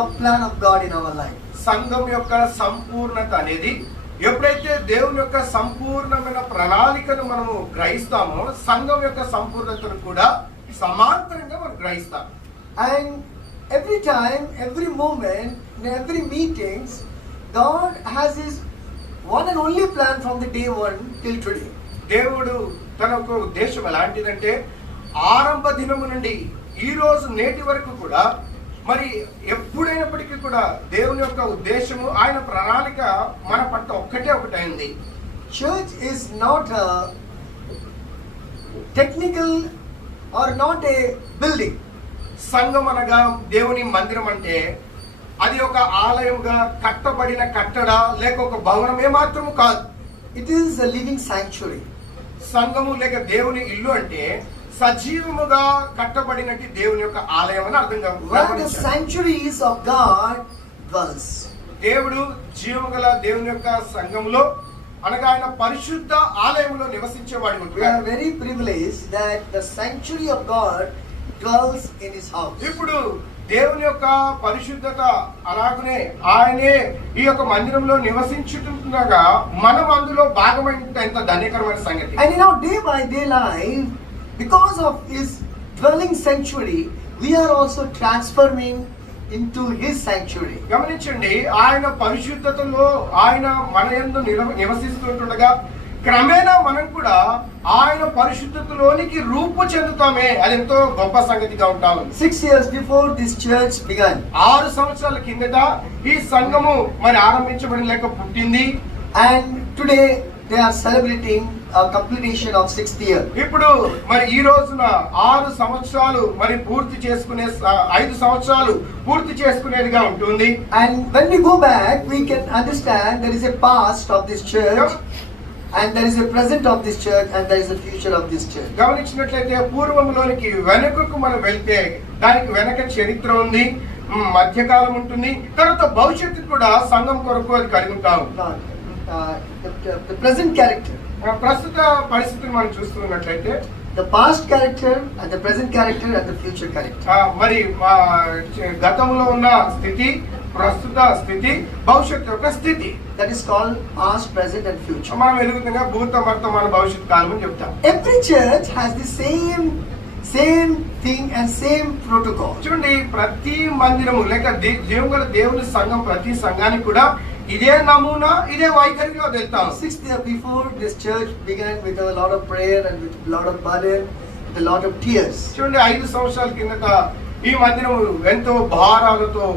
of plan of God in our life. సంఘం యొక్క సంపూర్ణత అనేది ఎప్పుడైతే దేవుని యొక్క సంపూర్ణమైన ప్రణాళికను మనము గ్రహిస్తామో సంఘం యొక్క సంపూర్ణతను కూడా సమాంతరంగా మనం గ్రహిస్తాం. And every time, every moment, in every meetings, God has His one and only plan from the day one till today. దేవుడు తన ఒక ఉద్దేశం ఎలాంటిదంటే ఆరంభ దినము నుండి ఈ రోజు నేటి వరకు కూడా మరి ఎప్పుడైనప్పటికీ కూడా దేవుని యొక్క ఉద్దేశము ఆయన ప్రణాళిక మన పట్ల ఒకటైంది. Church is not a technical or not a building. సంఘం అనగా దేవుని మందిరం అంటే అది ఒక ఆలయంగా కట్టబడిన కట్టడ లేక ఒక భవనమే మాత్రము కాదు. It is a living sanctuary. సంఘము లేక దేవుని ఇల్లు అంటే సజీవముగా కట్టబడినట్టు దేవుని యొక్క ఆలయం అని అర్థంగా Where the sanctuaries of God dwells. దేవుడు జీవముగల దేవుని యొక్క సంఘములో అనగా ఆయన పరిశుద్ధ ఆలయంలో నివసించేవాడు. We are very privileged that the sanctuary of God dwells in His house. ఇప్పుడు దేవుని యొక్క పరిశుద్ధత అలాగనే ఆయనే ఈ యొక్క మందిరంలో నివసించుతుండగా మనం అందులో భాగమైన ఎంత ధన్యకరమైన సంగతి. And in our day by day life, because of His dwelling sanctuary, we are also transforming into His sanctuary. గమనించండి, ఆయన పరిశుద్ధతలో ఆయన మన యందు నివసిస్తుండగా క్రమేణా మనం కూడా ఆయన పరిశుద్ధతలోనికి రూపు చెందుతామే. అది ఎంతో గొప్ప సంగతిగా ఉంటాం. 6 years before this church began, 6 సంవత్సరాల కిందట ఈ సంఘము మరి ఆరంభించబడి లేక పుట్టింది. and today they are celebrating a completion of 6th year. ఇప్పుడు మరి ఈ రోజున 6 సంవత్సరాలు మరి పూర్తి చేసుకునే 5 సంవత్సరాలు పూర్తి చేసుకునేదిగా ఉంటుంది. And when we go back, we can understand there is a past of this church, and there is a present of this church, and there is a future of this church. గమనించినట్లయితే పూర్వంలోనికి వెనుకకు మనం వెళ్తే దానికి వెనక చరిత్ర ఉంది, మధ్యకాలం ఉంటుంది, తర్వాత భవిష్యత్తు కూడా సంఘం కొరకు అది కలిగి ఉంటాం. The present character, ప్రస్తుత పరిస్థితిని మనం చూస్తున్నట్లయితే the past character and the present character and the future character. మరి గతంలో ఉన్న స్థితి, ప్రస్తుత స్థితి, భవిష్యత్తు యొక్క స్థితి. That is called past, present and future. మనం ఎదుగుతున్న భూత వర్తమాన భవిష్యత్తు కాలం అని చెప్తాం. Every church has the same thing and same protocol. చూడండి, ప్రతి మందిరము లేక దేవుని సంఘం ప్రతి సంఘానికి కూడా ఇదే నమూనా, ఇదే వైఖరిలో వెళ్తాం. 6th year before, this church began with a lot of prayer and with a lot of burden, with a lot of tears. చూడండి, 5 సంవత్సరాల కిందట ఈ మందిరం ఎంతో భారాలతో